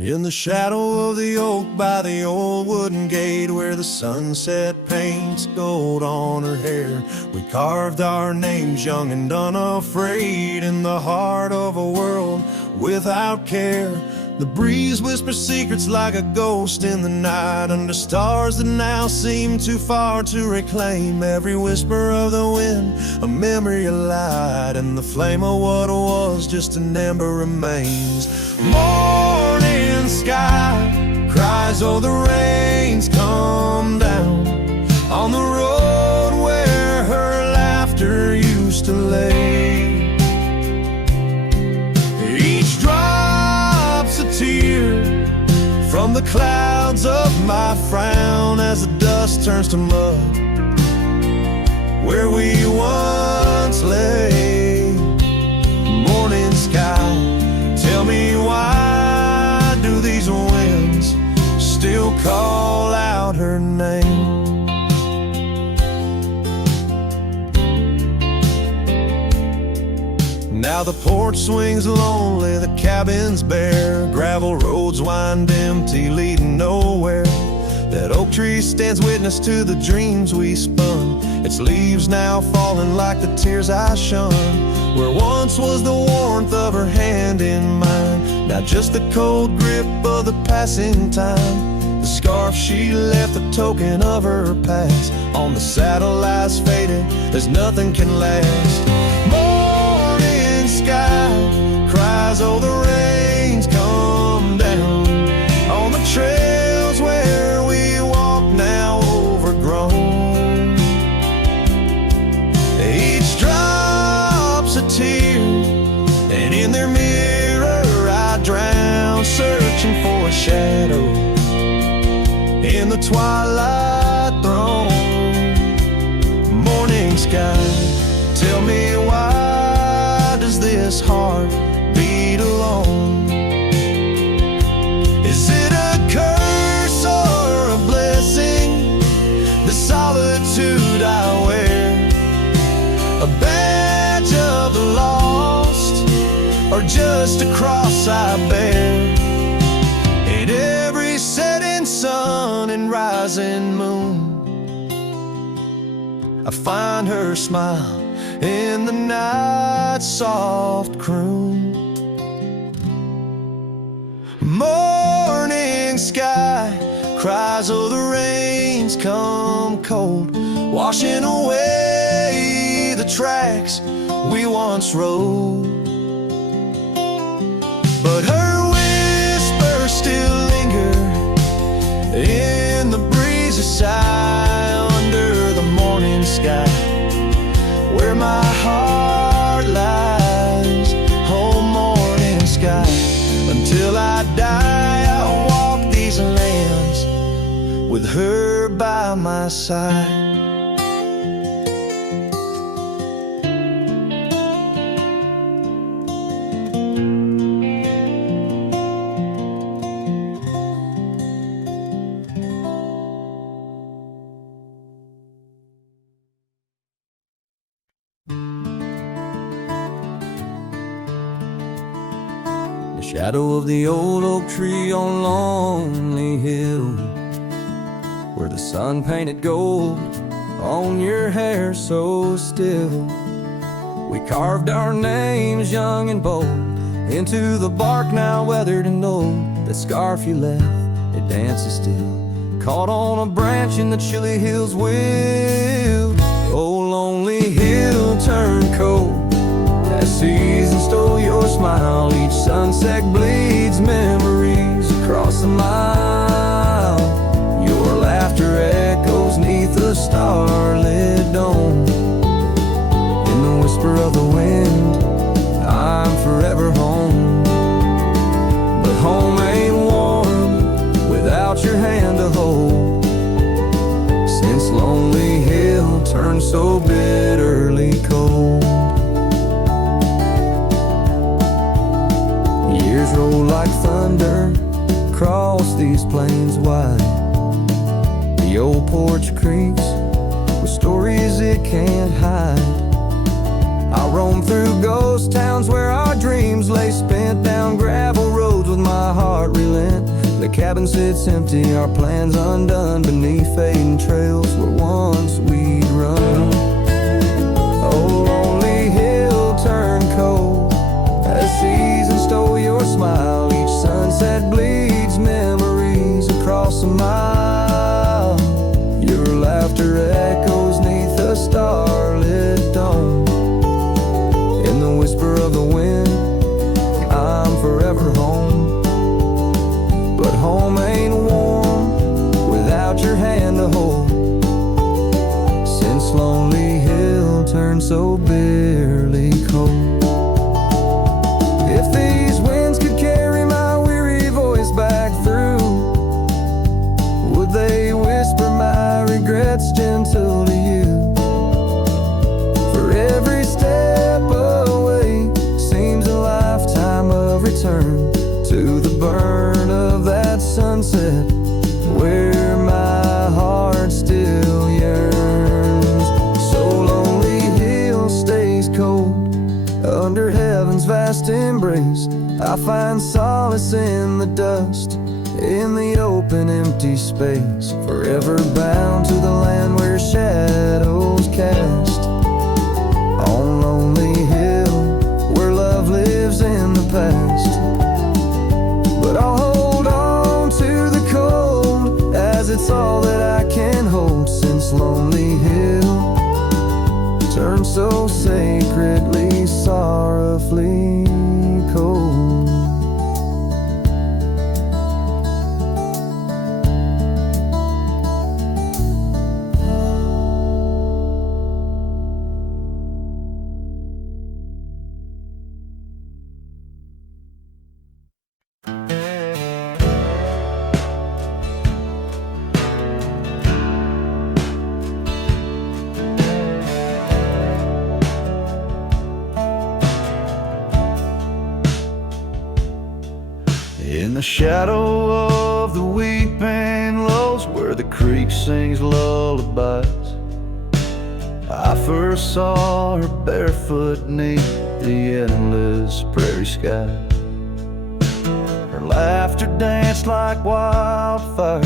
In the shadow of the oak by the old wooden gate, where the sunset paints gold on her hair, we carved our names young and unafraid in the heart of a world without care. The breeze whispers secrets like a ghost in the night, under stars that now seem too far to reclaim. Every whisper of the wind, a memory of light, and the flame of what was just an ember remains. Morning sky cries, oh the rains come down on the road where her laughter used to lay. Each drop's a tear from the clouds of my frown as the dust turns to mud where we once lay. Morning sky, tell me why do these winds still call out her name? Now the porch swings lonely, the cabin's bare, gravel roads wind empty, leading nowhere. That oak tree stands witness to the dreams we spun, its leaves now falling like the tears I shun. Where once was the warmth of her hand in mine, now just the cold grip of the passing time. The scarf she left, a token of her past, on the saddle lies faded as nothing can last. Morning sky cries, oh the rains come down on the trails where we walk now overgrown. Each drop's a tear, and in their mirror I drown, searching for a shadow in the twilight throne. Morning sky, tell me why does this heart beat alone? Is it a curse or a blessing, the solitude I wear? A badge of the lost, or just a cross I bear? In every setting sun and rising moon, I find her smile in the night's soft croon. Morning sky cries, oh the rains come cold, washing away the tracks we once rode. But her whispers still linger in the breezy sigh under the morning sky, where my heart lies. Oh morning sky, until I die I'll walk these lands with her by my side. Shadow of the old oak tree on Lonely Hill, where the sun painted gold on your hair so still. We carved our names young and bold into the bark now weathered and old. That scarf you left, it dances still, caught on a branch in the chilly hills will. Oh lonely hill turned cold as season stole your smile. Each sunset bleeds memories across the mile. Your laughter echoes neath the starlit dome. In the whisper of the wind, I'm forever home. But home ain't warm without your hand to hold, since Lonely Hill turned so bitterly cold. Years roll like thunder across these plains wide. The old porch creaks with stories it can't hide. I roam through ghost towns where our dreams lay spent, down gravel roads with my heart relent. The cabin sits empty, our plans undone, beneath fading trails where once we'd run. Oh, lonely hill turned cold as season stole your smile. Each sunset bleeds memories across a mile. Your laughter echoes neath a starlit dome. In the whisper of the wind, I'm forever home. But home ain't warm without your hand to hold. Since Lonely Hill turned so bitterly cold. If these winds could carry my weary voice back through, would they whisper my regrets gentle to you? For every step away seems a lifetime of return to the burn of that sunset where my heart still yearns. So Lonely Hill stays cold under heaven's vast embrace. I find solace in the dust, in the open empty space, forever bound to the land where shadows cast. On Lonely Hill where love lives in the past. But I'll hold on to the cold as it's all that I can hold. Since Lonely Hill turned so sacredly, sorrowfully cold. In the shadow of the weeping willows where the creek sings lullabies, I first saw her barefoot neath the endless prairie sky. Her laughter danced like wildfire,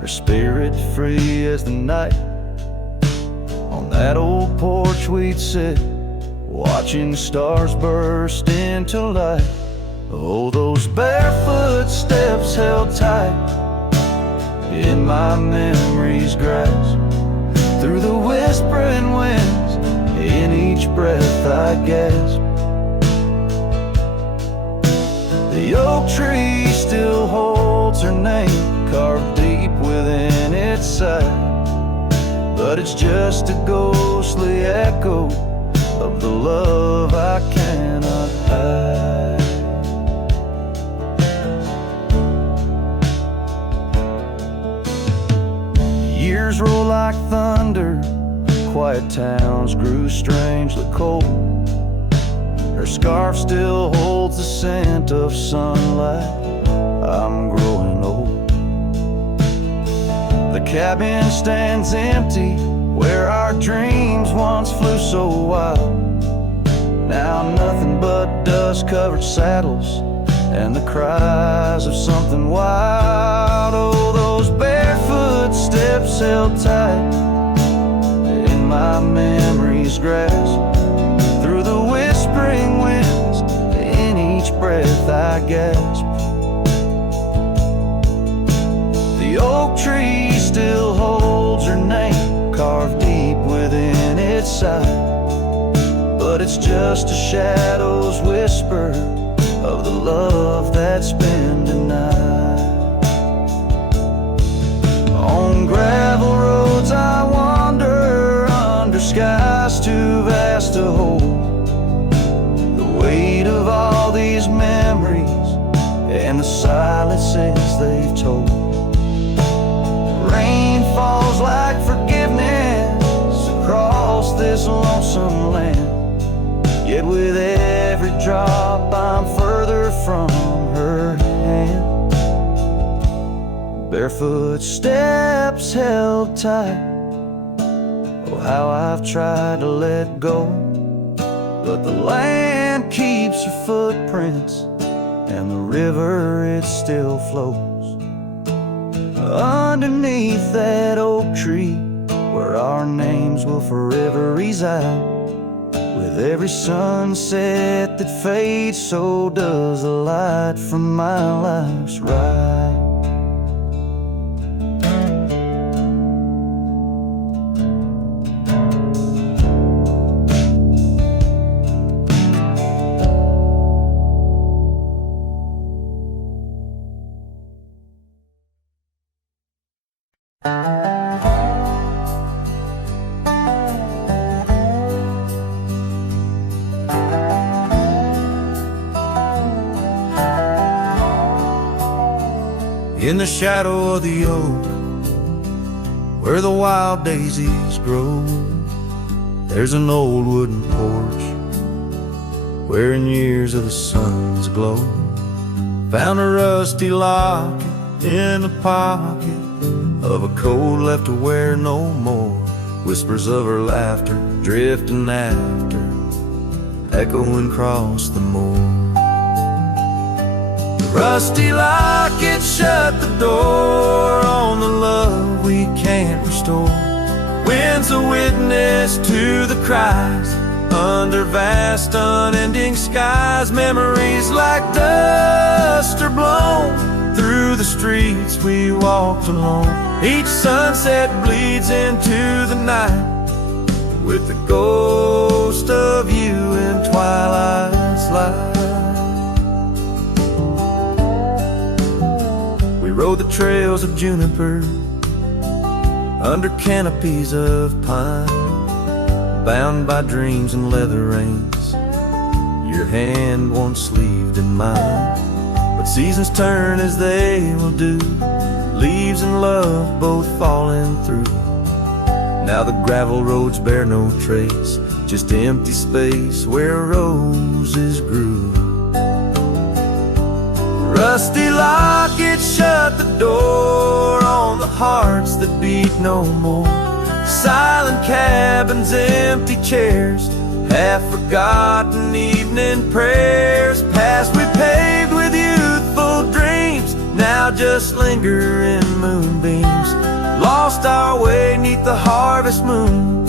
her spirit free as the night. On that old porch we'd sit, watching stars burst into light. Oh, those barefoot steps held tight in my memory's grasp. Through the whispering winds, in each breath I gasp. The oak tree still holds her name, carved deep within its side. But it's just a ghostly echo of the love I cannot hide. Years roll like thunder, quiet towns grew strangely cold. Her scarf still holds the scent of sunlight, I'm growing old. The cabin stands empty where our dreams once flew so wild. Now nothing but dust-covered saddles and the cries of something wild. Oh, those barefoot steps held tight in my memory's grasp. Through the whispering winds, in each breath I gasp. The oak tree still holds her name, carved deep within its side. But it's just a shadow's whisper of the love that's been denied. On gravel roads I wander, under skies too vast to hold. The weight of all these memories and the silences they've told. Rain falls like forgiveness across this lonesome land. Yet with every drop I'm further from her hand. Barefoot steps held tight, oh how I've tried to let go. but the land keeps her footprints, and the river, it still flows underneath that oak tree, where our names will forever reside. With every sunset that fades, so does the light from my life's ride. In the shadow of the oak, where the wild daisies grow, there's an old wooden porch, where in years of the sun's glow, found a rusty locket in the pocket of a coat left to wear no more. Whispers of her laughter drifting after, echoing across the moor. Rusty locket shut the door on the love we can't restore. Wind's a witness to the cries under vast unending skies. Memories like dust are blown through the streets we walked alone. Each sunset bleeds into the night with the ghost of you in twilight's light. We rode the trails of juniper under canopies of pine, bound by dreams and leather reins, your hand once sleeved in mine. But seasons turn as they will do, leaves and love both falling through. Now the gravel roads bear no trace, just empty space where roses grew. Rusty locket shut the door on the hearts that beat no more. Silent cabins, empty chairs, half-forgotten evening prayers. Past we paved with youthful dreams, now just linger in moonbeams. Lost our way 'neath the harvest moon,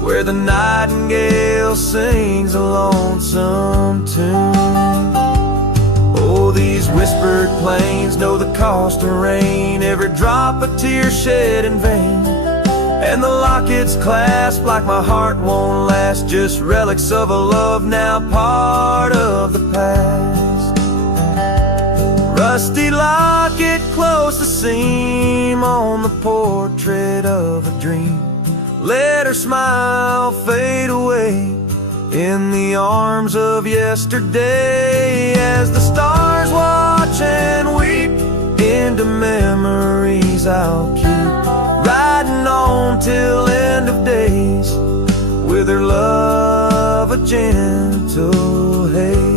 where the nightingale sings a lonesome tune. Oh, these whispered plains know the cost of rain, every drop a tear shed in vain. And the locket's clasp like my heart won't last, just relics of a love now part of the past. Rusty locket close the seam on the portrait of a dream. Let her smile fade away in the arms of yesterday, as the stars watch and weep into memories I'll keep, riding on till end of days with her love a gentle haze.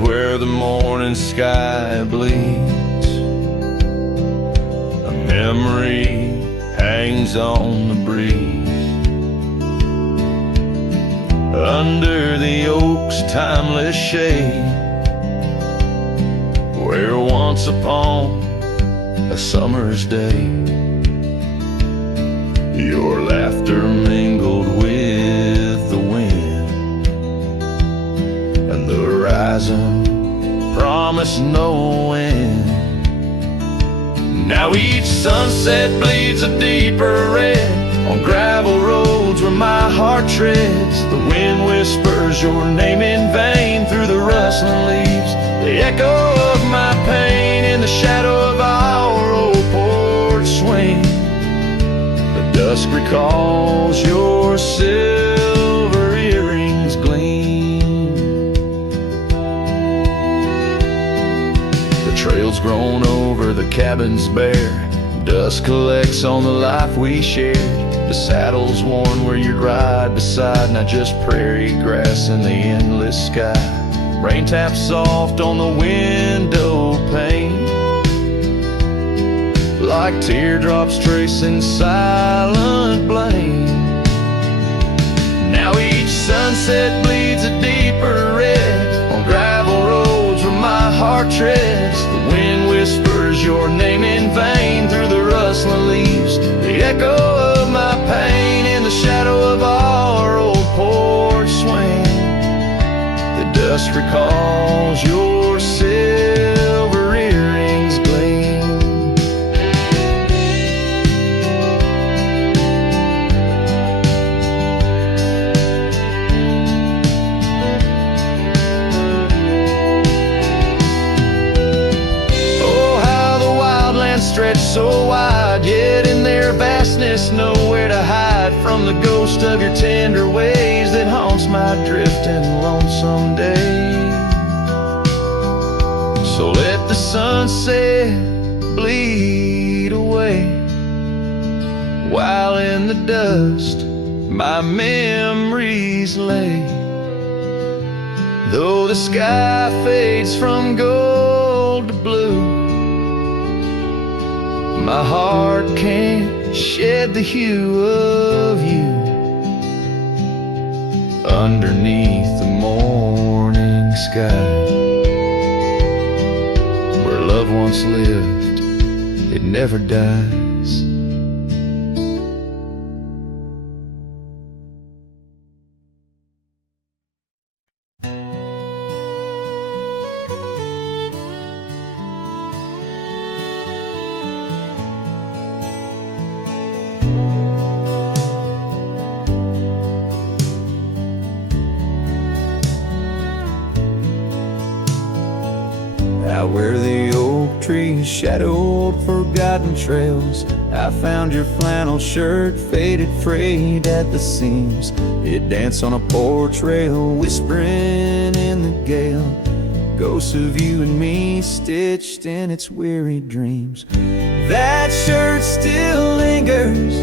Where the morning sky bleeds, a memory hangs on the breeze. Under the oak's timeless shade, where once upon a summer's day, your laughter mingled with the wind, and the horizon promised no end. Now each sunset bleeds a deeper red On gravel roads where my heart treads, the wind whispers your name in vain through the rustling leaves. The echo of my pain in the shadow of our old porch swing. The dusk recalls your silver earrings gleam. The trail's grown over, the cabin's bare. Dust collects on the life we shared. The saddle's worn where you'd ride beside, not just prairie grass in the endless sky. Rain taps soft on the window pane, like teardrops tracing silent blame. Now each sunset bleeds a deeper red on gravel roads where my heart treads. The wind whispers your name in vain through the rustling leaves. The echo of my pain in the shadow of our old porch swing. The dust recalls your silver earrings gleam. Oh, how the wildlands stretch so wide, yet in their vastness nowhere to hide from the ghost of your tender ways that haunts my drifting lonesome day. So let the sunset bleed away, while in the dust my memories lay. Though the sky fades from gold to blue, my heart can't shed the hue of you. Underneath the morning sky, where love once lived, it never dies. Out where the oak trees shadowed forgotten trails, I found your flannel shirt faded, frayed at the seams. It danced on a porch rail, whispering in the gale, ghosts of you and me stitched in its weary dreams. That shirt still lingers,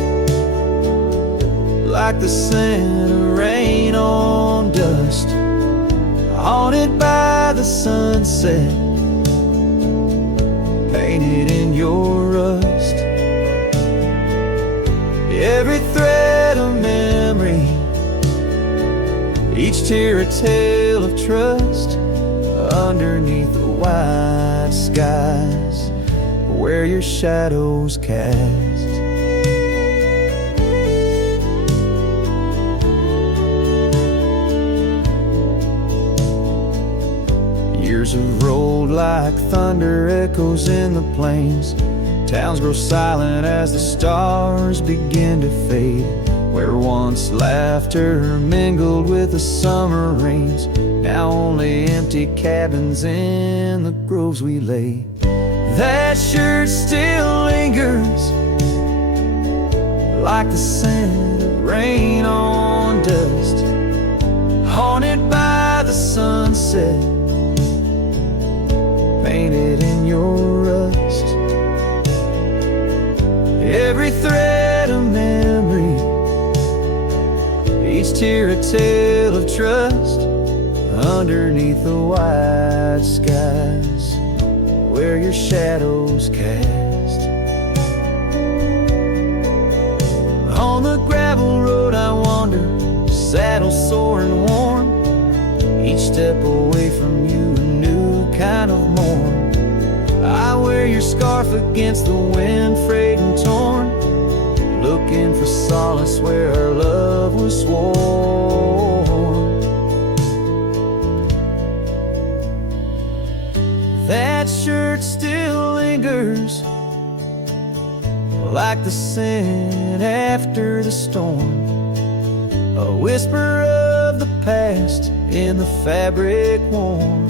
like the scent of rain on dust, haunted by the sunset, painted in your rust. Every thread a memory, each tear a tale of trust. Underneath the wide skies, where your shadows cast. Years have rolled like thunder echoes in the plains. Towns grow silent as the stars begin to fade. Where once laughter mingled with the summer rains, now only empty cabins in the groves we lay. That shirt still lingers, like the scent of rain on dust, haunted by the sunset, painted in your rust. Every thread a memory, each tear a tale of trust. Underneath the wide skies, where your shadows cast. On the gravel road I wander, saddle sore and worn, each step away from you a new kind of morn. I wear your scarf against the wind, frayed and torn, looking for solace where our love was sworn. That shirt still lingers, like the scent after the storm, a whisper of the past in the fabric warm.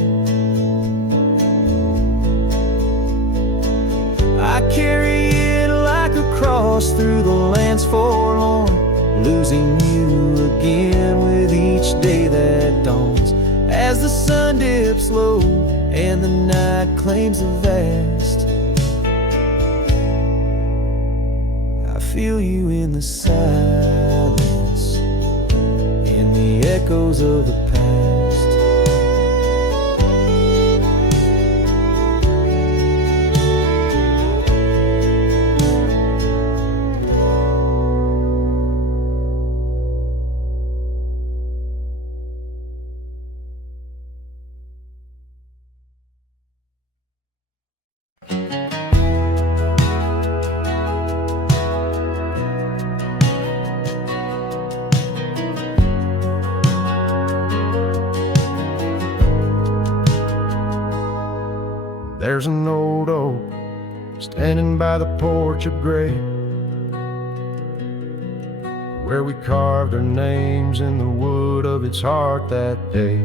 I carry it like a cross through the lands forlorn, losing you again with each day that dawns, as the sun dips low and the night claims the vast. I feel you in the silence, in the echoes of the past. There's an old oak standing by the porch of gray, where we carved our names in the wood of its heart that day.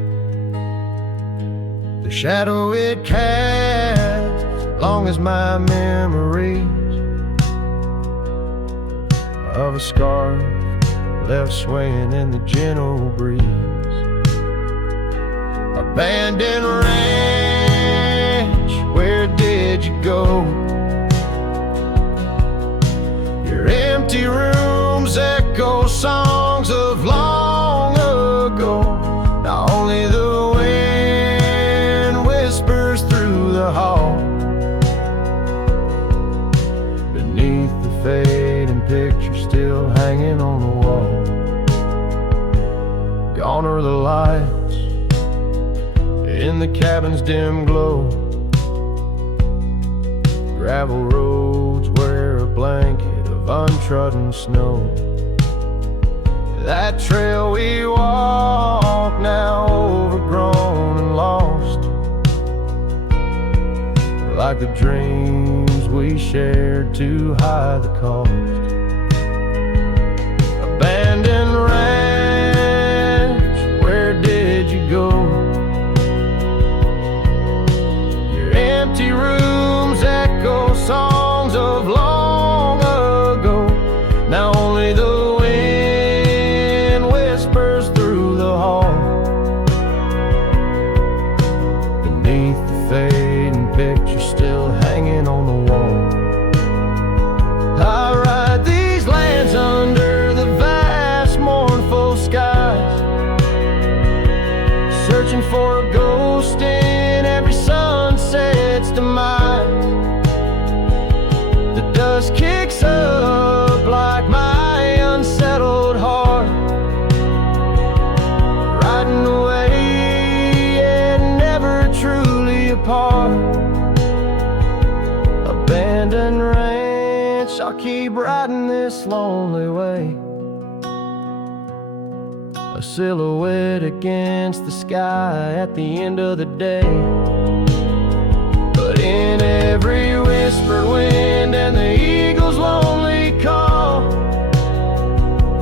The shadow it casts, long as my memories of a scarf left swaying in the gentle breeze. Abandoned ranch, where did you go? Your empty rooms echo songs of long ago. Now only the wind whispers through the hall, beneath the fading picture still hanging on the wall. Gone are the lights in the cabin's dim glow, gravel roads wear a blanket of untrodden snow. That trail we walk, now overgrown and lost, like the dreams we shared to hide the cost. Abandoned ranch, where did you go? Your empty rooms echo songs of long ago. Now only the wind whispers through the hall, beneath the fading picture still hanging on the wall. I ride these lands under the vast mournful skies, searching for a ghost in every sunset's demise. The dust kicks up like my unsettled heart, riding away and never truly apart. Abandoned ranch, I'll keep riding this lonely way, a silhouette against the sky at the end of the day. But in every whispered wind and the eagle's lonely call,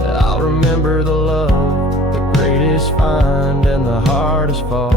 I'll remember the love, the greatest find and the hardest fall.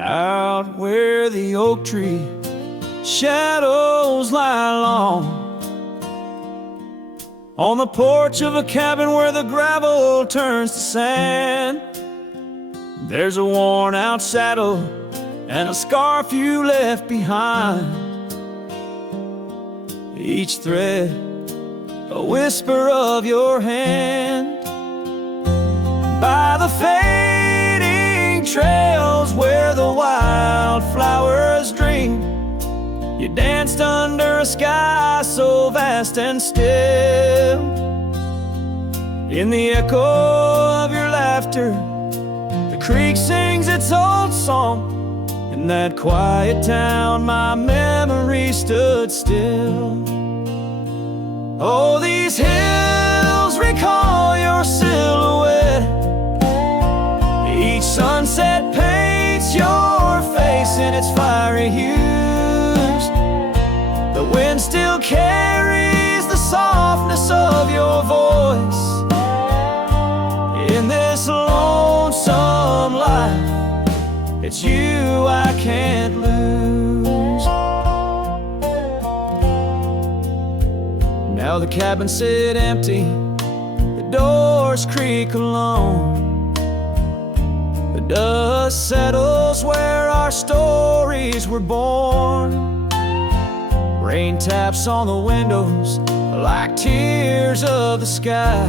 Out where the oak tree shadows lie long, on the porch of a cabin where the gravel turns to sand, there's a worn out saddle and a scarf you left behind, each thread a whisper of your hand. By the fading trails where the wildflowers dream, You danced under a sky so vast and still. In the echo of your laughter, the creek sings its old song. In that quiet town, my memory stood still. Oh, these hills recall your silhouette. Each sunset paints your face in its fiery hues. The wind still carries the softness of your voice. In this lonesome life, it's you I can't lose. Now the cabins sit empty, the doors creak alone. The dust settles where our stories were born. Rain taps on the windows like tears of the sky.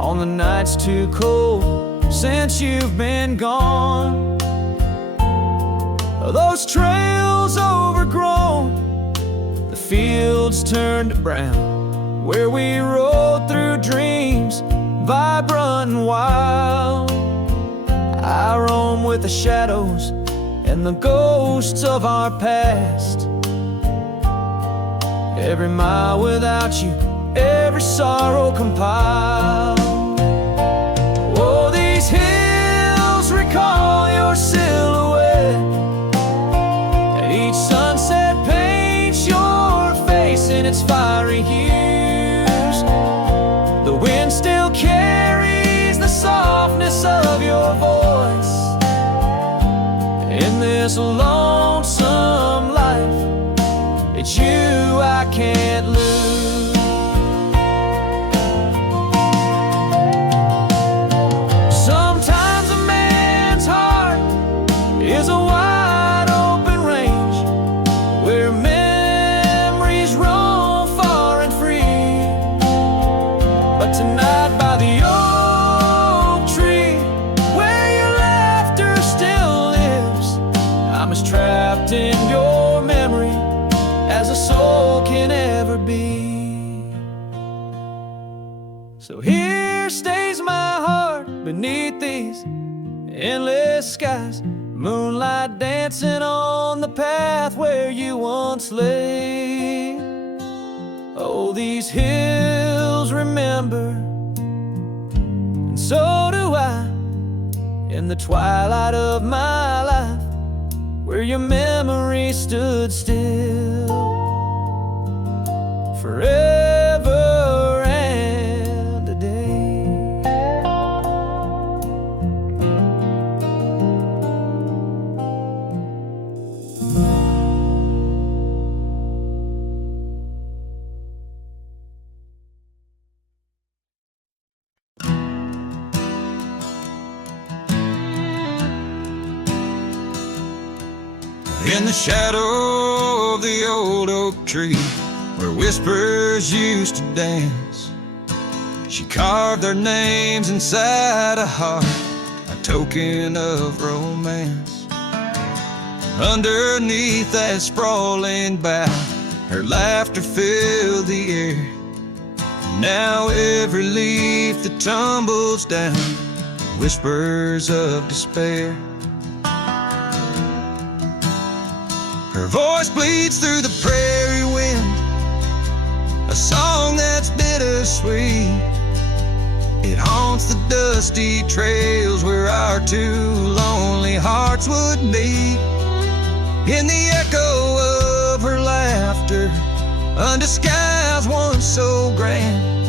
On the nights too cold since you've been gone, those trails overgrown, the fields turned to brown, where we rode through dreams vibrant and wild. I roam with the shadows and the ghosts of our past. Every mile without you, every sorrow compiled. Oh, these hills recall your silhouette, and each sunset paints your face in its fiery hues. The wind still carries the softness of your voice. In this lonesome life, it's you I can't lose. Sometimes a man's heart is a wide open range where memories roam far and free. But tonight by the oak tree, where your laughter still lives, I'm as trapped in your memory as a soul can ever be. So here stays my heart beneath these endless skies, moonlight dancing on the path where you once lay. Oh, these hills remember, and so do I, in the twilight of my life, where your memory stood still forever and a day. In the shadow of the old oak tree, where whispers used to dance, she carved their names inside a heart, a token of romance. Underneath that sprawling bough, her laughter filled the air. Now every leaf that tumbles down, whispers of despair. Her voice bleeds through the prairie wind, a song that's bittersweet. It haunts the dusty trails where our two lonely hearts would meet. In the echo of her laughter, under skies once so grand,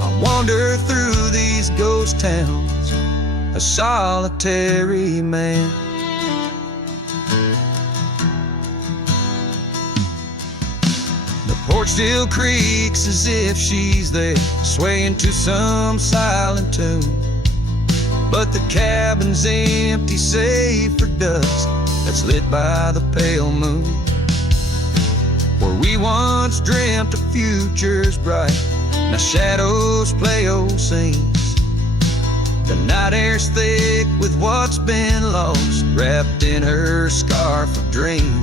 I wander through these ghost towns, a solitary man. Porch still creaks as if she's there, swaying to some silent tune. But the cabin's empty, save for dust that's lit by the pale moon. Where we once dreamt of futures bright, now shadows play old scenes. The night air's thick with what's been lost, wrapped in her scarf of dreams.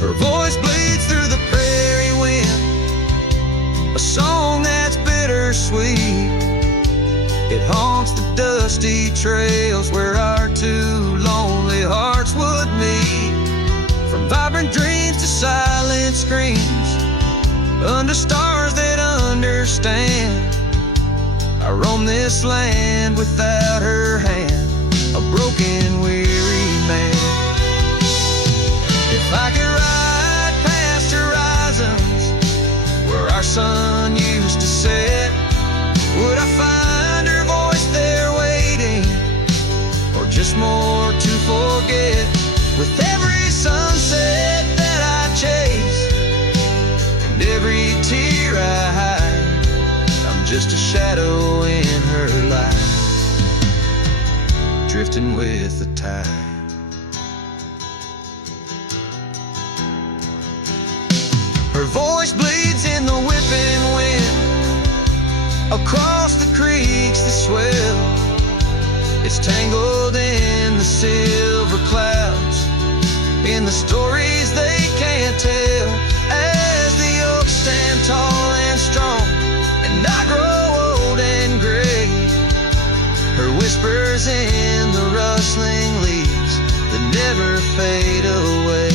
Her voice bleeds through the prairie wind, a song that's bittersweet. It haunts the dusty trails where our two lonely hearts would meet. From vibrant dreams to silent screams, under stars that understand, I roam this land without her hand, a broken, weary man. If I could ride past horizons where our sun used to set, would I find her voice there waiting, or just more to forget? With every sunset that I chase and every tear I hide, I'm just a shadow in her life, drifting with the tide. Her voice bleeds in the whipping wind, across the creeks that swell. It's tangled in the silver clouds, in the stories they can't tell. As the oaks stand tall and strong, and I grow old and gray, her whispers in the rustling leaves that never fade away.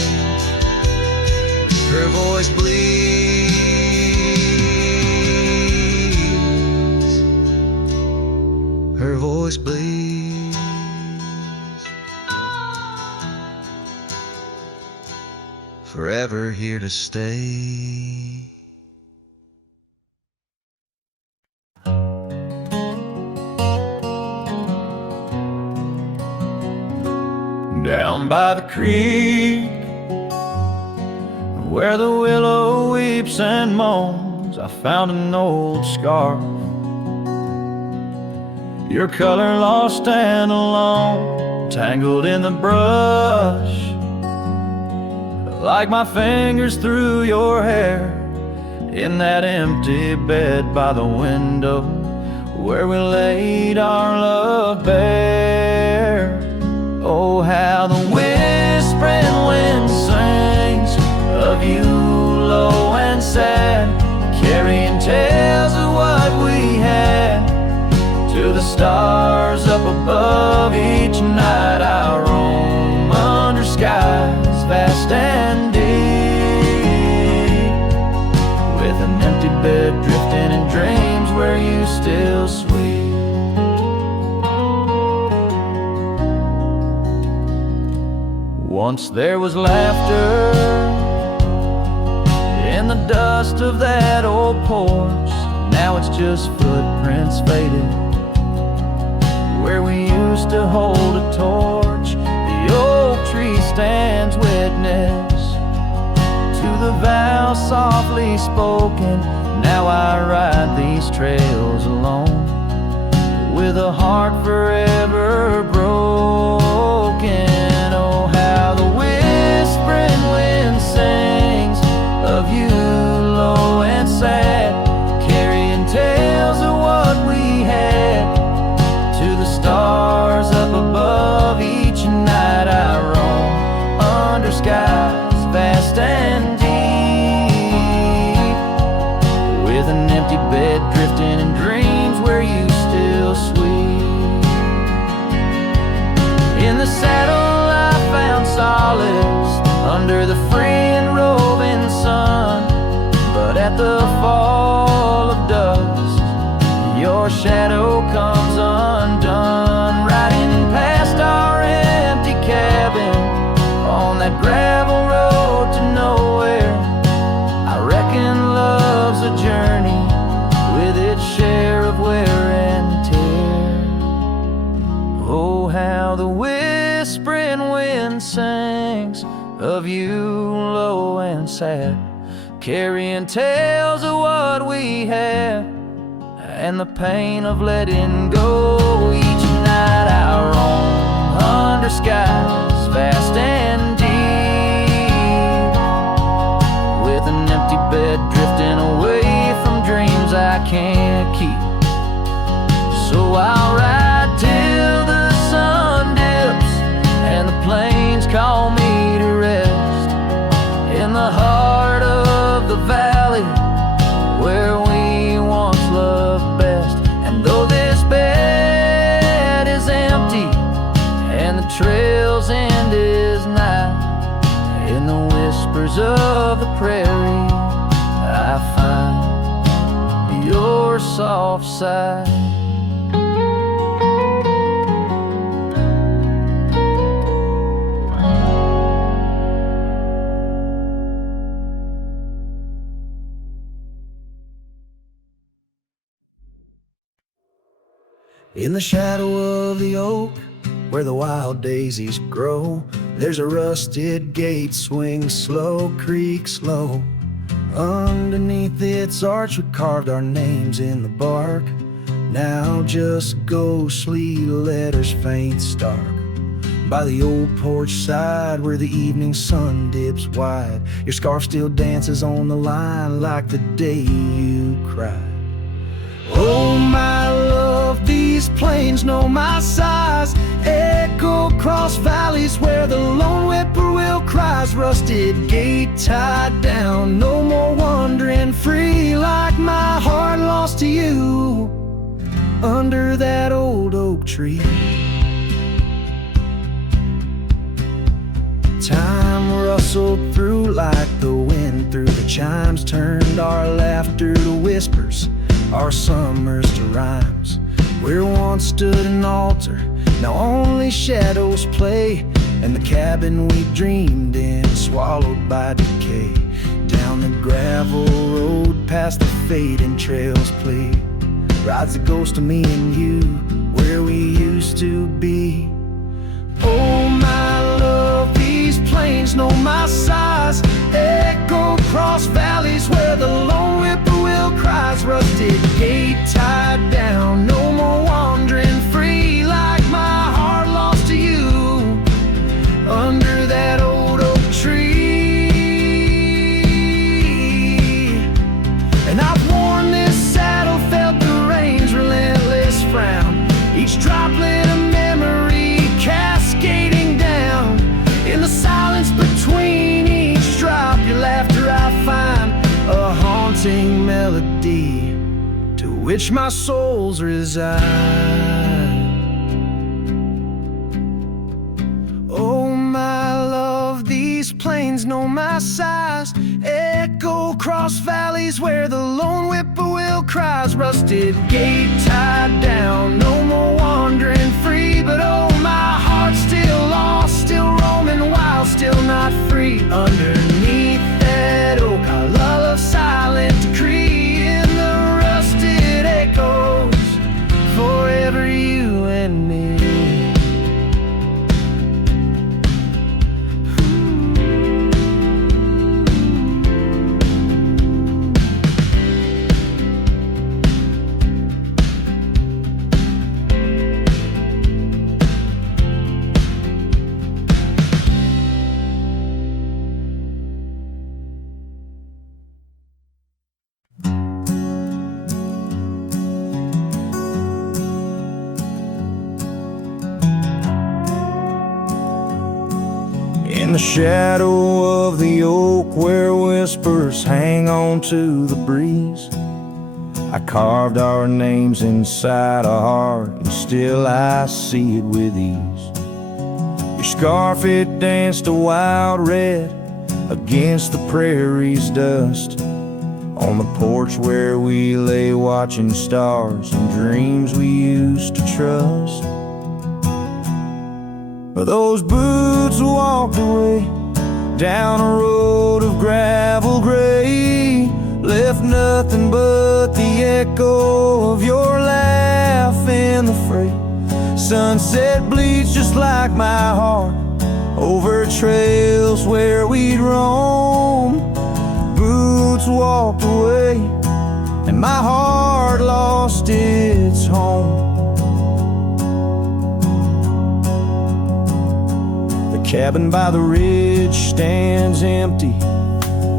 Her voice bleeds, her voice bleeds, forever here to stay. Down by the creek, where the willow weeps and moans, I found an old scarf, your color lost and alone, tangled in the brush, like my fingers through your hair, in that empty bed by the window, where we laid our love bare. Oh, how the whispering wind sings of you low and sad, carrying tales of what we had to the stars up above. Each night I roam under skies vast and deep, with an empty bed drifting in dreams where you still sweet. Once there was laughter in the dust of that old porch. Now it's just footprints faded where we used to hold a torch. The oak tree stands witness to the vow softly spoken. Now I ride these trails alone, with a heart forever broken. Oh, how the whispering wind sings of you low and sad, carrying tales of what we had to the stars up above. Each night I roam under skies vast and deep, with an empty bed drifting in dreams where you still sweet. In the saddle I found solace under the free and roving sun, but at the fall of dusk your shadow comes undone. Riding past our empty cabin on that gravel road to nowhere, I reckon love's a journey with its share of wear and tear. Oh, how the whispering wind sings of you low and sad, carrying tales of what we had and the pain of letting go. Each night I roam under skies vast and deep, with an empty bed drifting away from dreams trail's end is nigh. In the whispers of the prairie, I find your soft sigh. In the shadow of the oak, where the wild daisies grow, there's a rusted gate swings slow, creaks low. Underneath its arch we carved our names in the bark, now just ghostly letters faint stark. By the old porch side where the evening sun dips wide, your scarf still dances on the line like the day you cried. Oh my love, these plains know my size, echo across valleys where the lone whippoorwill cries. Rusted gate tied down, no more wandering free, like my heart lost to you under that old oak tree. Time rustled through like the wind through the chimes, turned our laughter to whispers, our summers to rhymes. Where once stood an altar, now only shadows play, and the cabin we dreamed in swallowed by decay. Down the gravel road past the fading trails plea, rides the ghost of me and you, where we used to be. Oh my love, these plains know my size, echo across valleys where the lone whippoorwill cries. Rusted gate tied down, no more wandering free, like my heart lost to you under that old oak tree. And I've worn this saddle, felt the rain's relentless frown, each droplet a memory cascading down. In the silence between each drop, your laughter I find a haunting melody to which my soul's resigned. Oh my love, these plains know my size, echo across valleys where the lone whippoorwill cries. Rusted gate tied down, no more wandering free, but oh my heart's still lost, still roaming wild, still not free. Underneath that oak our love silent decree, in the rusted echoes forever you and me. In the shadow of the oak where whispers hang on to the breeze, I carved our names inside a heart, and still I see it with ease. Your scarf, it danced a wild red against the prairie's dust, on the porch where we lay watching stars and dreams we used to trust. Those boots walked away down a road of gravel gray, left nothing but the echo of your laugh in the fray. Sunset bleeds just like my heart over trails where we'd roam. Boots walked away and my heart lost its home. Cabin by the ridge stands empty,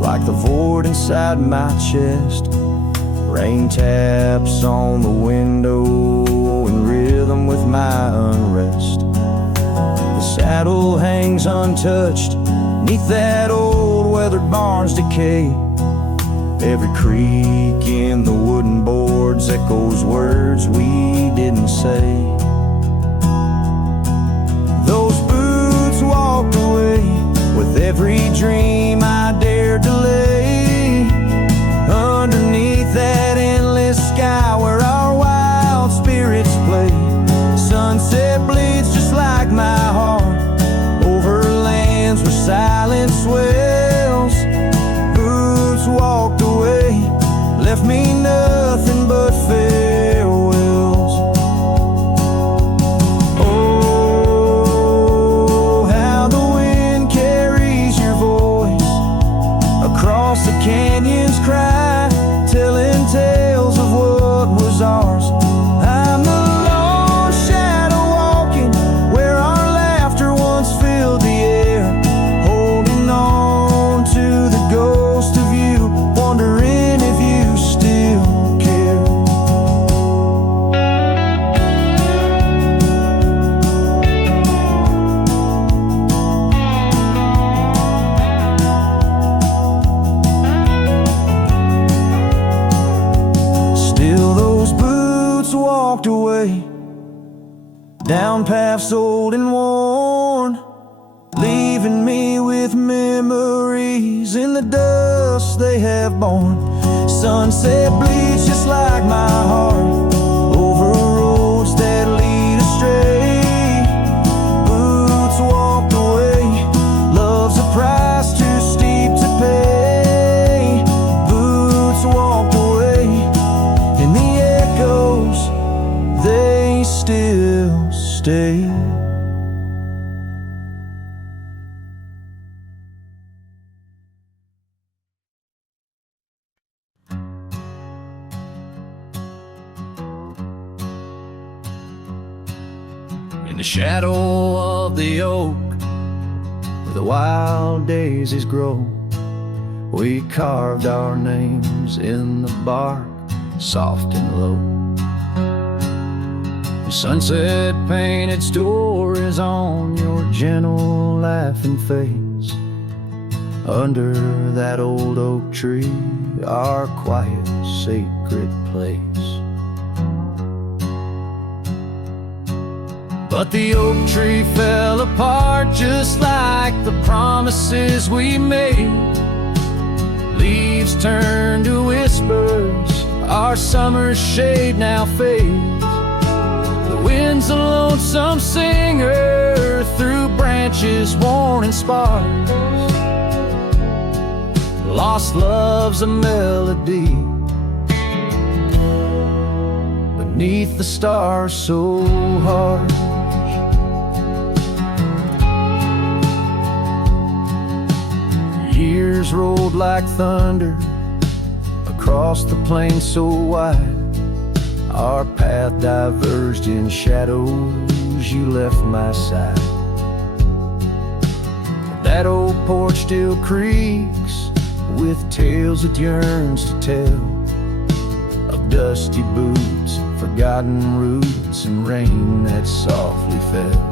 like the void inside my chest. Rain taps on the window in rhythm with my unrest. The saddle hangs untouched neath that old weathered barn's decay. Every creak in the wooden boards echoes words we didn't say. Those every dream I dared to lay underneath that endless sky where our wild spirits play. Sunset bleeds just like my heart over lands where silence swells. Boots walked away, left me nothing but farewells. Oh, how the wind carries your voice across the canyon's cry, telling tales of what was ours. I'm the lone shadow walking where our laughter once filled the air, holding on to the ghost of you, wondering if you still care. Still those boots walked away down paths old and worn, leaving me with memories in the dust they have borne. Sunset bleeds just like my heart over roads that lead astray. Boots walked away, love's a price too steep to pay. Boots walked away, and the echoes, they still stay. In the shadow of the oak, where the wild daisies grow, we carved our names in the bark, soft and low. The sunset painted stories on your gentle laughing face. Under that old oak tree, our quiet, sacred place. But the oak tree fell apart just like the promises we made. Leaves turned to whispers, our summer's shade now fades. The wind's a lonesome singer through branches worn and sparse. Lost love's a melody beneath the stars so harsh. Years rolled like thunder across the plain so wide. Our path diverged in shadows, you left my side. That old porch still creaks with tales it yearns to tell, of dusty boots, forgotten roots, and rain that softly fell.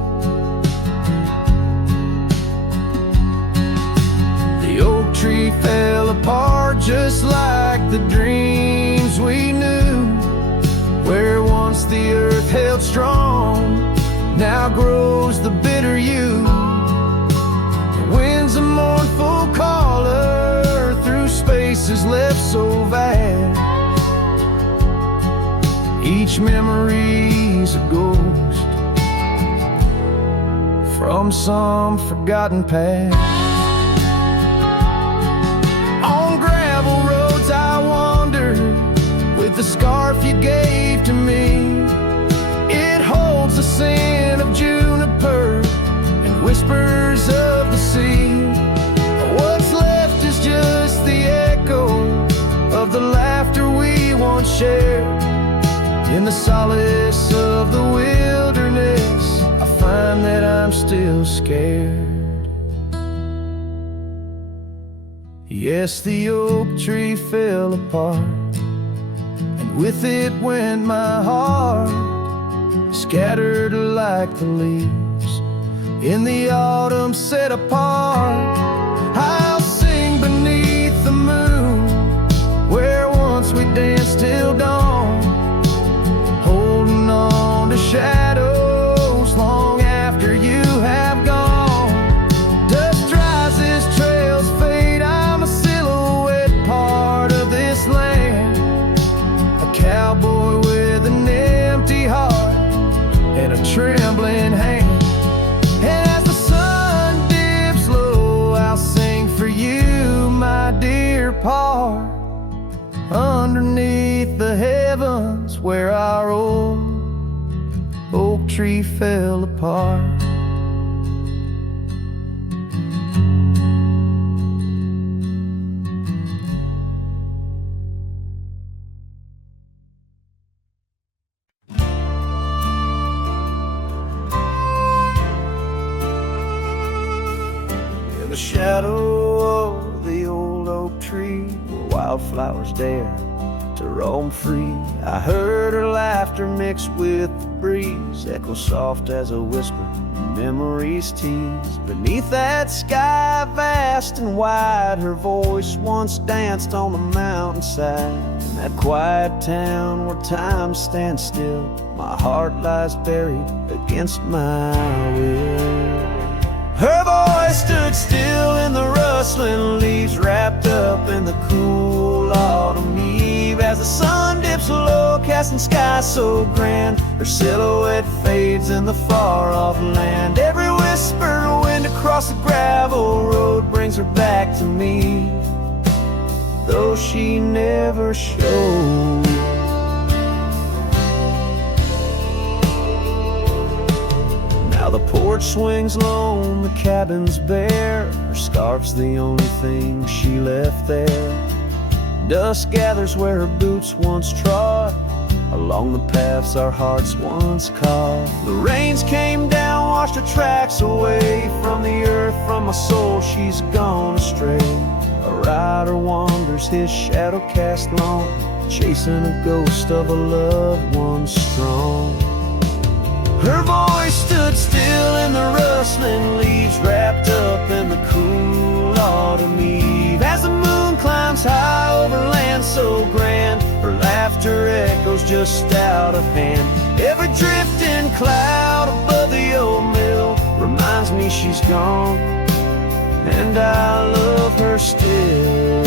The oak tree fell apart just like the dreams we knew, where once the earth held strong, now grows the bitter yew. The wind's a mournful caller through spaces left so vast. Each memory's a ghost from some forgotten past. On gravel roads I wander with the scarf you gave to me. It holds the scent of juniper and whispers of the sea. What's left is just the echo of the laughter we once shared. In the solace of the wilderness, I find that I'm still scared. Yes, the oak tree fell apart, and with it went my heart, scattered like the leaves in the autumn set apart. I'll sing beneath the moon where once we danced till dawn, holding on to shadows long after you have gone. Dust rises tree fell apart. In the shadow of the old oak tree, where wildflowers dare to roam free, I heard her laughter mixed with the breeze, echo soft as a whisper, memories tease. Beneath that sky vast and wide, her voice once danced on the mountainside. In that quiet town where time stands still, my heart lies buried against my will. Her voice stood still in the rustling leaves, wrapped up in the cool autumn eve. As the sun dips low, casting sky so grand, her silhouette fades in the far-off land. Every whisper of wind across the gravel road brings her back to me, though she never showed. Now the porch swings lone, the cabin's bare, her scarf's the only thing she left there. Dust gathers where her boots once trod, along the paths our hearts once caught. The rains came down, washed her tracks away from the earth, from my soul she's gone astray. A rider wanders, his shadow cast long, chasing a ghost of a loved one strong. Her voice stood still in the rustling leaves, wrapped up in the cool autumn eve. As the moon climbs high over land so grand, her laughter echoes just out of hand. Every drifting cloud above the old mill reminds me she's gone, and I love her still.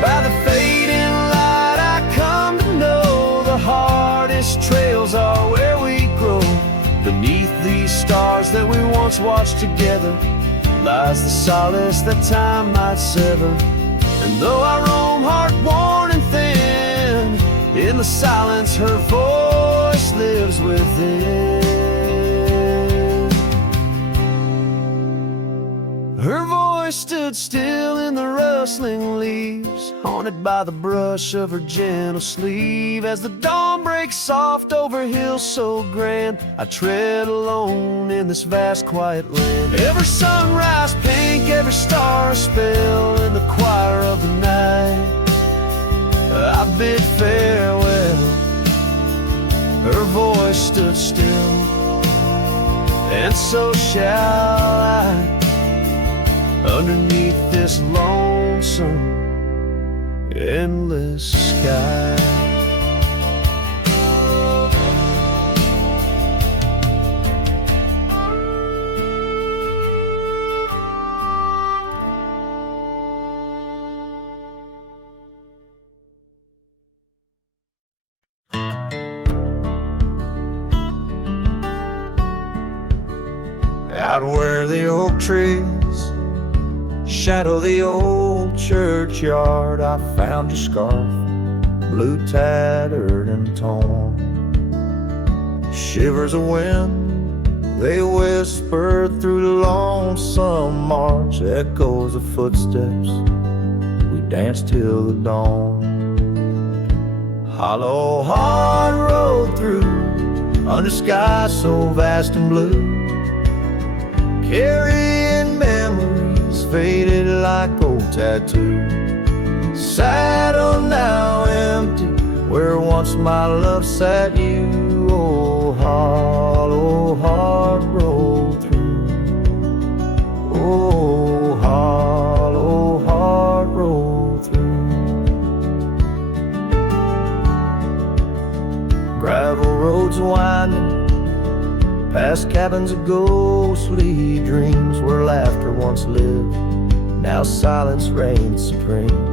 By the fading light I come to know the hardest trails are where we grow. Beneath these stars that we once watched together lies the solace that time might sever. And though I roam heart-worn and thin, in the silence her voice lives within. Her voice stood still in the rustling leaves, haunted by the brush of her gentle sleeve. As the dawn breaks soft over hills so grand, I tread alone in this vast quiet land. Every sunrise pink, every star a spell, in the choir of the night I bid farewell. Her voice stood still, and so shall I, underneath this lonesome, endless sky. Out where the oak trees shadow the old churchyard, I found your scarf, blue tattered and torn. Shivers of wind, they whispered through the lonesome march, echoes of footsteps, we danced till the dawn. Hollow heart rolled through, under sky so vast and blue, carrying memories faded like old tattoos. Saddle now empty, where once my love sat you. Oh, hollow heart rolled through. Oh, hollow heart rolled through. Gravel roads winding past cabins of ghostly dreams, where laughter once lived, now silence reigns supreme.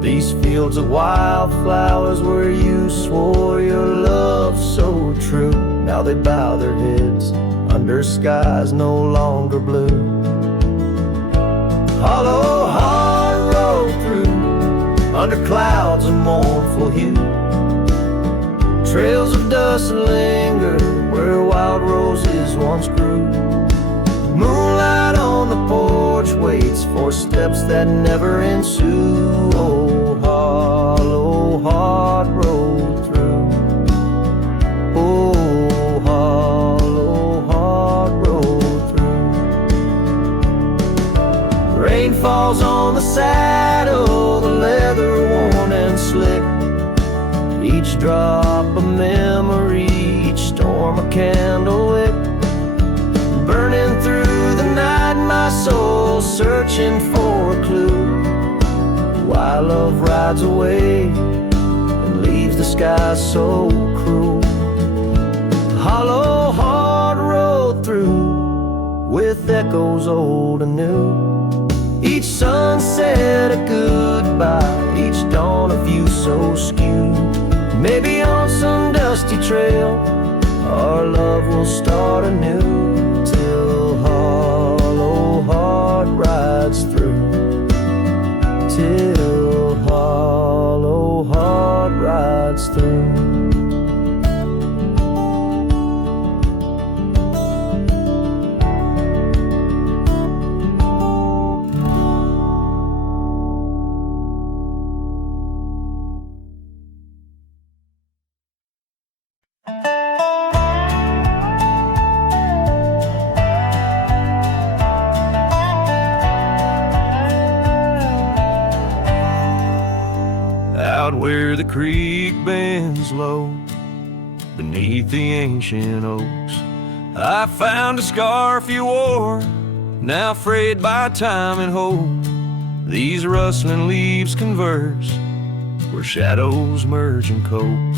These fields of wildflowers where you swore your love so true, now they bow their heads under skies no longer blue. Hollow heart rolled through, under clouds of mournful hue, Trails of dust linger where wild roses once grew. Moonlight on the porch waits for steps that never ensue. Oh, hollow heart road through. Oh, hollow heart road through. Rain falls on the saddle, the leather worn and slick. Each drop a memory, each storm a candle wick. Burning through the night, my soul searching for a clue. Why love rides away and leaves the sky so cruel. Hollow heart road through with echoes old and new. Each sunset a goodbye, each dawn a view so skewed. Maybe on some dusty trail our love will start anew. Till hollow heart rides through. Till hollow heart rides through. Out where the creek bends low beneath the ancient oaks, I found a scarf you wore, now frayed by time and hope. These rustling leaves converse where shadows merge and cope,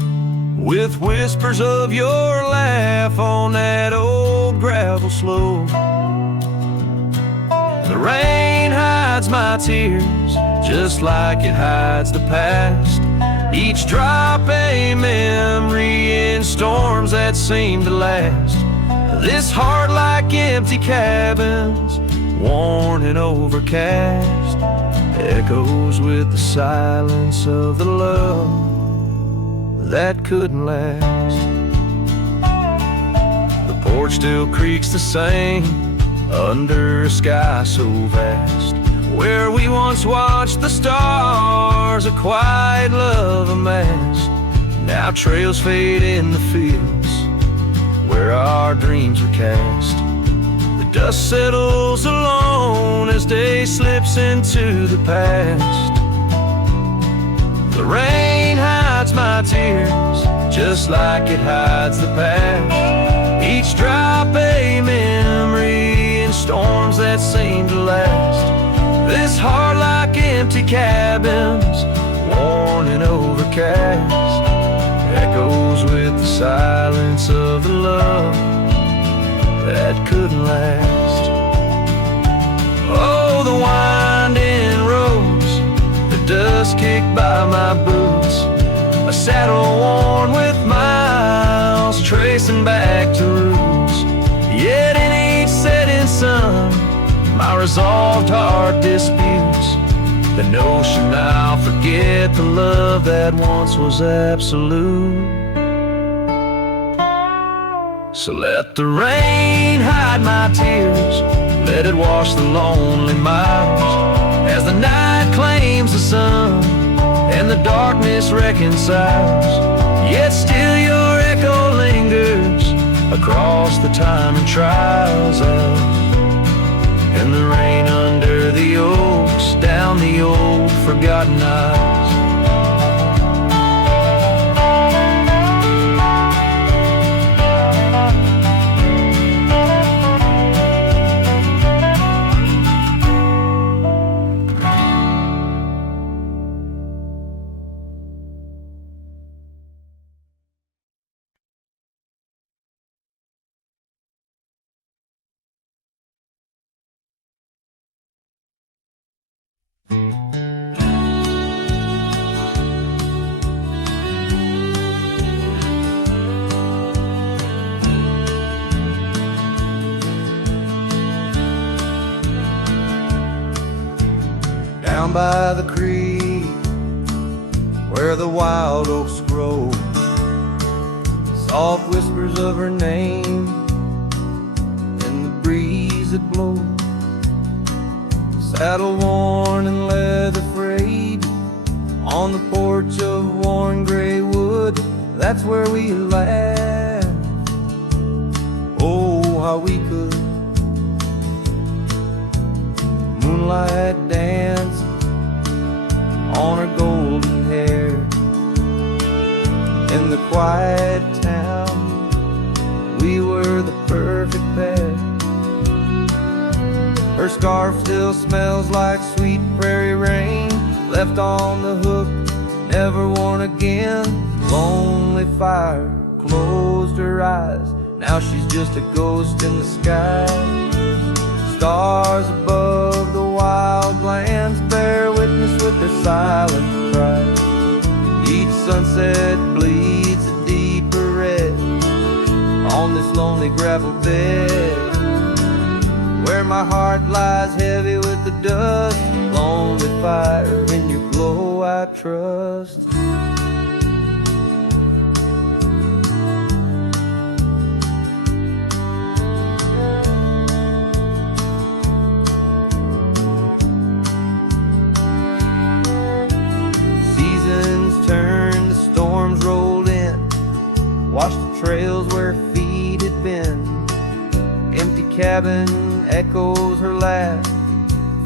with whispers of your laugh on that old gravel slope. The rain hides my tears just like it hides the past. Each drop a memory in storms that seem to last. This heart like empty cabins, worn and overcast, echoes with the silence of the love that couldn't last. The porch still creaks the same under a sky so vast, where we once watched the stars, a quiet love amassed. Now trails fade in the fields where our dreams were cast. The dust settles alone as day slips into the past. The rain hides my tears just like it hides the past. Each drop a memory in storms that seem to last. This heart like empty cabins, worn and overcast, echoes with the silence of the love that couldn't last. Oh, the winding roads, the dust kicked by my boots, a saddle worn with miles, tracing back to roots. Yet in each setting sun, my resolved heart disputes the notion I'll forget the love that once was absolute. So let the rain hide my tears, let it wash the lonely miles, as the night claims the sun and the darkness reconciles. Yet still your echo lingers across the time and trials of, and the rain under the oaks, down the old forgotten aisles. Down by the creek where the wild oaks grow, Soft whispers of her name in the breeze that blows. Saddle worn and leather frayed on the porch of worn gray wood. That's where we laughed. Oh, how we could. Moonlight dance on her golden hair. In the quiet town, we were the perfect pair. Her scarf still smells like sweet prairie rain, left on the hook, never worn again. Lonely fire closed her eyes, now she's just a ghost in the sky. Stars above the wild lands bear witness with their silent cries. Each sunset bleeds a deeper red on this lonely gravel bed, where my heart lies heavy with the dust. Lonely fire, in your glow I trust. Seasons turned, the storms rolled in, washed the trails where feet had been. Empty cabin echoes her laugh,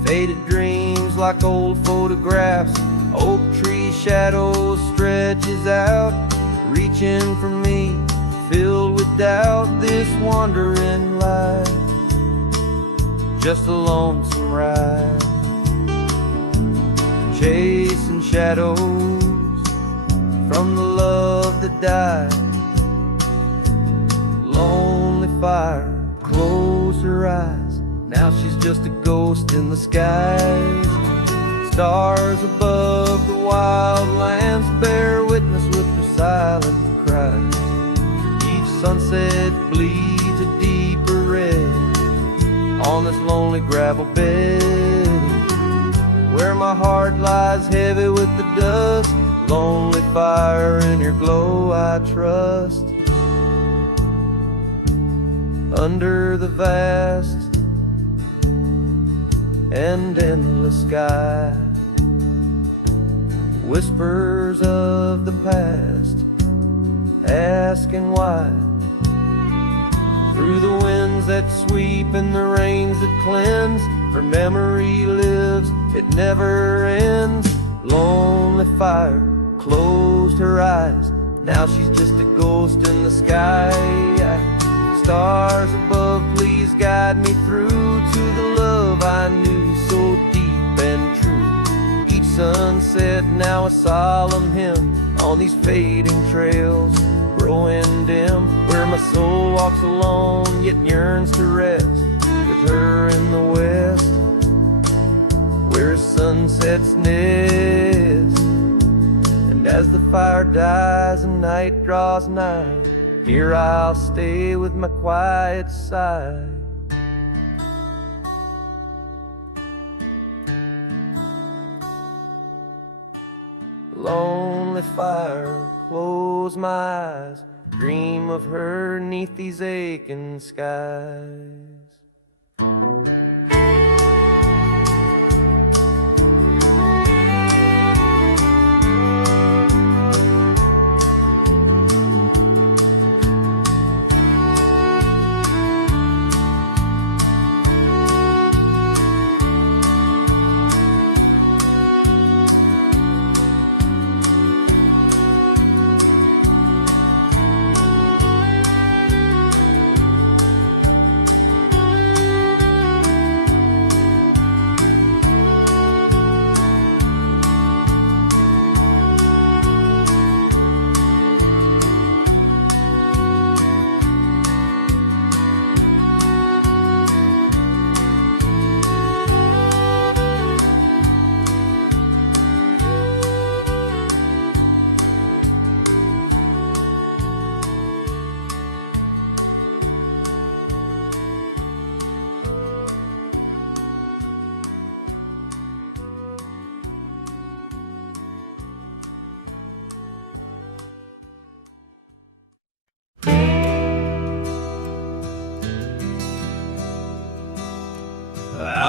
faded dreams like old photographs. Oak tree shadow stretches out, reaching for me, filled with doubt. This wandering life, just a lonesome ride, chasing shadows from the love that died. Lonely fire closed her eyes, now she's just a ghost in the skies. Stars above the wild lands bear witness with their silent cries. Each sunset bleeds a deeper red on this lonely gravel bed, where my heart lies heavy with the dust. Lonely fire, in your glow I trust. Under the vast and endless sky, whispers of the past, asking why. Through the winds that sweep and the rains that cleanse, her memory lives, it never ends. Lonely fire closed her eyes, now she's just a ghost in the sky. Stars above, please guide me through to the love I knew so deep and true. Each sunset now a solemn hymn on these fading trails growing dim, where my soul walks alone yet yearns to rest with her in the west, where sunsets nest. And as the fire dies and night draws nigh, here I'll stay with my quiet sigh. Lonely fire, close my eyes, dream of her 'neath these aching skies.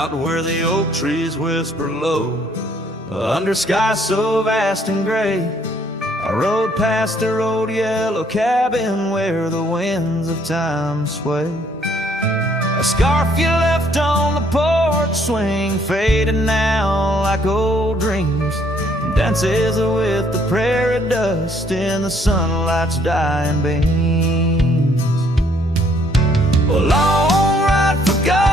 out where the oak trees whisper low, under skies so vast and gray. I rode past the old yellow cabin where the winds of time sway. A scarf you left on the porch swing, faded now like old dreams, dances with the prairie dust in the sunlight's dying beams. A long ride forgot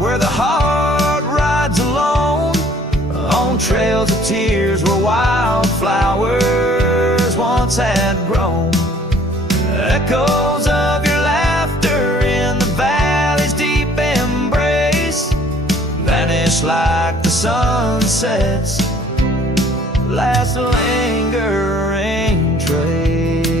where the heart rides alone, on trails of tears where wildflowers once had grown. Echoes of your laughter in the valley's deep embrace vanish like the sunsets, last lingering trace.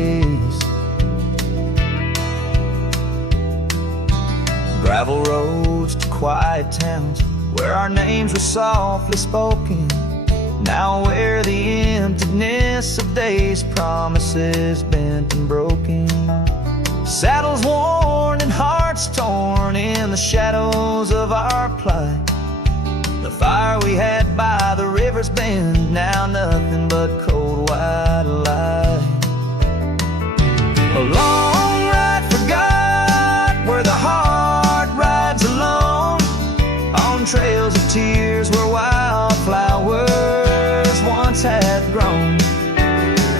Gravel roads to quiet towns where our names were softly spoken, now where the emptiness of days' promises bent and broken. Saddles worn and hearts torn in the shadows of our plight. The fire we had by the river's bend, now nothing but cold white light. A long ride forgot where the heart rides alone, on trails of tears where wildflowers once had grown.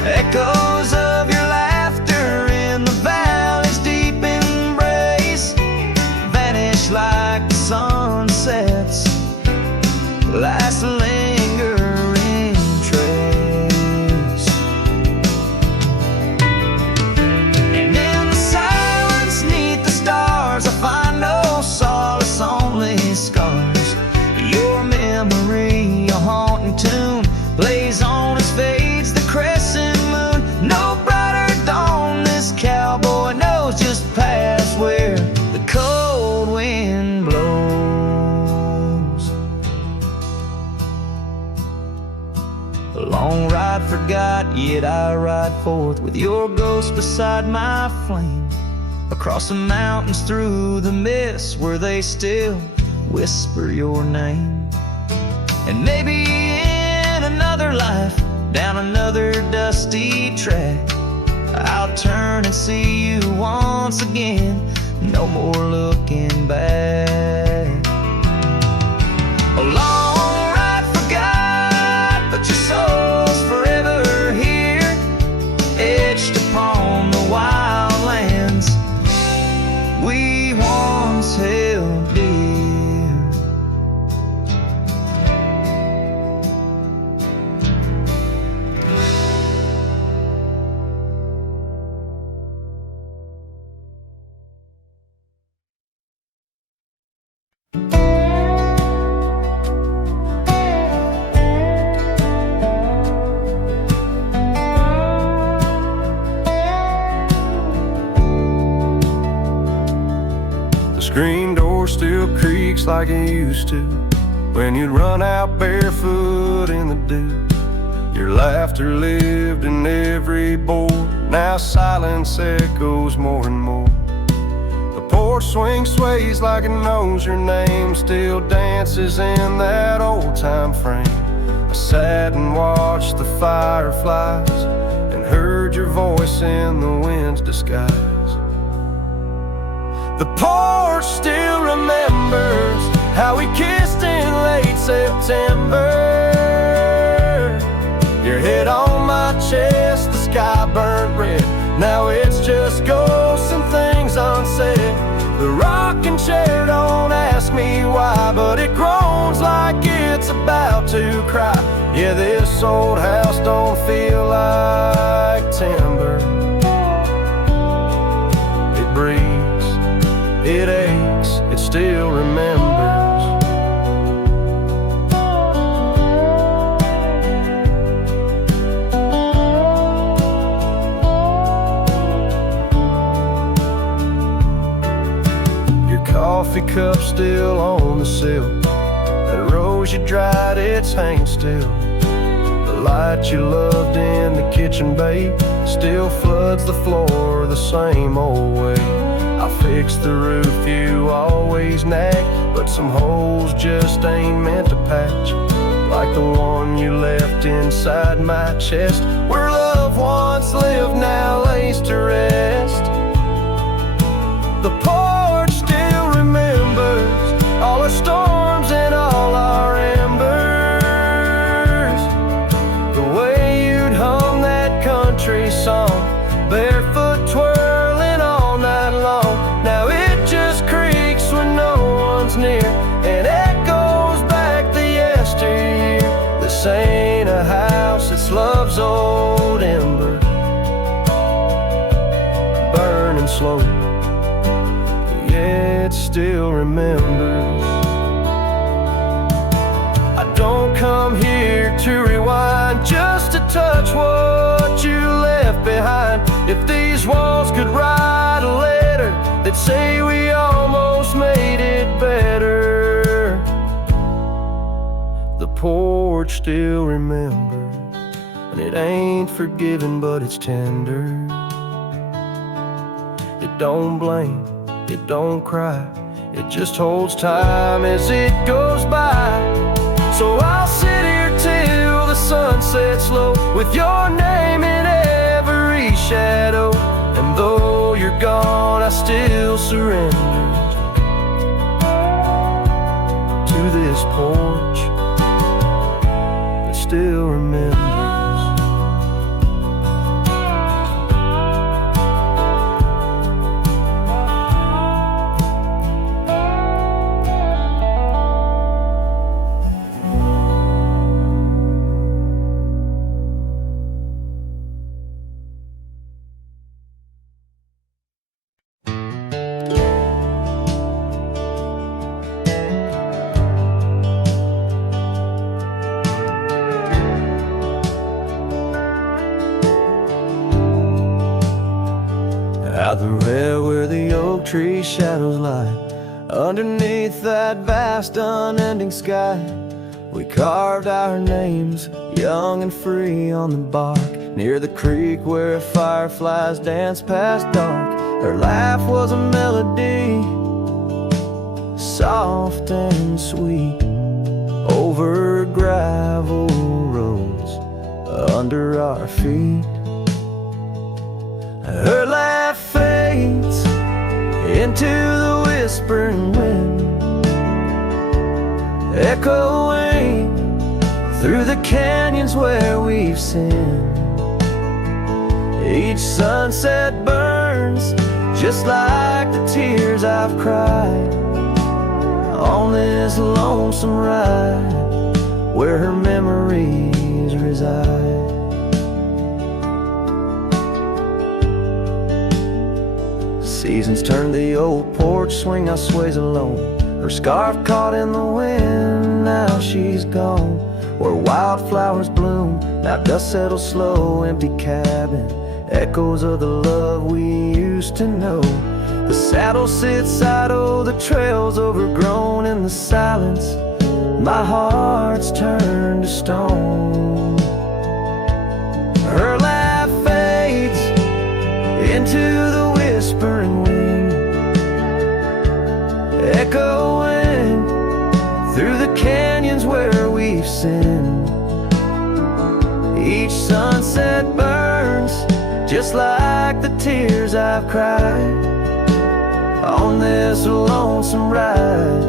Echoes of your laughter in the valley's deep embrace vanish like the sunsets, last lingering trace. And in the silence neath the stars I find no solace, only scars. Your memory, a haunting tune, plays on as fades the crescent moon. No brighter dawn, this cowboy knows just past where the cold wind blows. A long ride forgot, yet I ride forth with your ghost beside my flame, across the mountains through the mist where they still whisper your name. And maybe in another life, down another dusty track, I'll turn and see you once again, no more looking back. A long ride forgot, but your soul's forever here, etched upon the wild lands we once held dear. Screen door still creaks like it used to when you'd run out barefoot in the dew. Your laughter lived in every board, now silence echoes more and more. The porch swing sways like it knows your name, still dances in that old time frame. I sat and watched the fireflies and heard your voice in the wind's disguise. The porch still remembers how we kissed in late September. Your head on my chest, the sky burnt red. Now it's just ghosts and things unsaid. The rocking chair, don't ask me why, but it groans like it's about to cry. Yeah, this old house don't feel like timber. It breathes, it aches, it still remembers. Your coffee cup still on the sill, that rose you dried, it's hanging still. The light you loved in the kitchen, babe, still floods the floor the same old way. I fixed the roof, you always nag, but some holes just ain't meant to patch, like the one you left inside my chest, where love once lived now lays to rest. The porch still remembers all our storms and all our embers, the way you'd hum that country song, barefoot twirling all night long. Now it just creaks when no one's near, and echoes back the yesteryear. This ain't a house, it's love's old ember, burning slow. Yeah, it still remembers. I don't come here to rewind, just to touch what you left behind. If these walls could write a letter, they'd say we almost made it better. The porch still remembers, and it ain't forgiving, but it's tender. It don't blame, it don't cry, it just holds time as it goes by. So I'll sit here till the sun sets low, with your name in every shadow. And though you're gone, I still surrender to this porch that still remembers. Out the rail where the oak tree shadows lie, underneath that vast unending sky, we carved our names, young and free, on the bark, near the creek where fireflies danced past dark. Her laugh was a melody, soft and sweet, over gravel roads under our feet. Her laugh fades into the whispering wind, echoing through the canyons where we've sinned. Each sunset burns just like the tears I've cried on this lonesome ride where her memories reside. Seasons turn the old porch swing, I sways alone. Her scarf caught in the wind, now she's gone. Where wildflowers bloom, now dust settles slow. Empty cabin, echoes of the love we used to know. The saddle sits idle, the trail's overgrown. In the silence, my heart's turned to stone. Her laugh fades into the whispering wind, echoing through the canyons where we've sinned. Each sunset burns just like the tears I've cried on this lonesome ride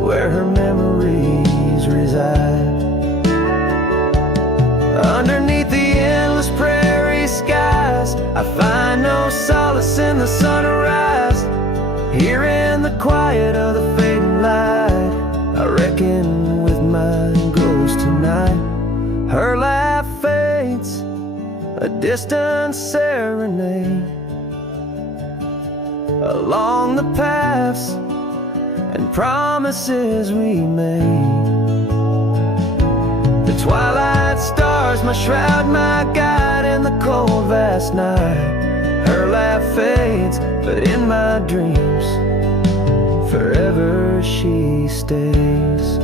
where her memories reside. Underneath the endless prairie skies, I find no solace in the sunrise. Here in the quiet of the fading light, I reckon with my ghost tonight. Her laugh fades, a distant serenade, along the paths and promises we made. The twilight stars, my shroud, my guide in the cold vast night. Her laugh fades, but in my dreams forever she stays.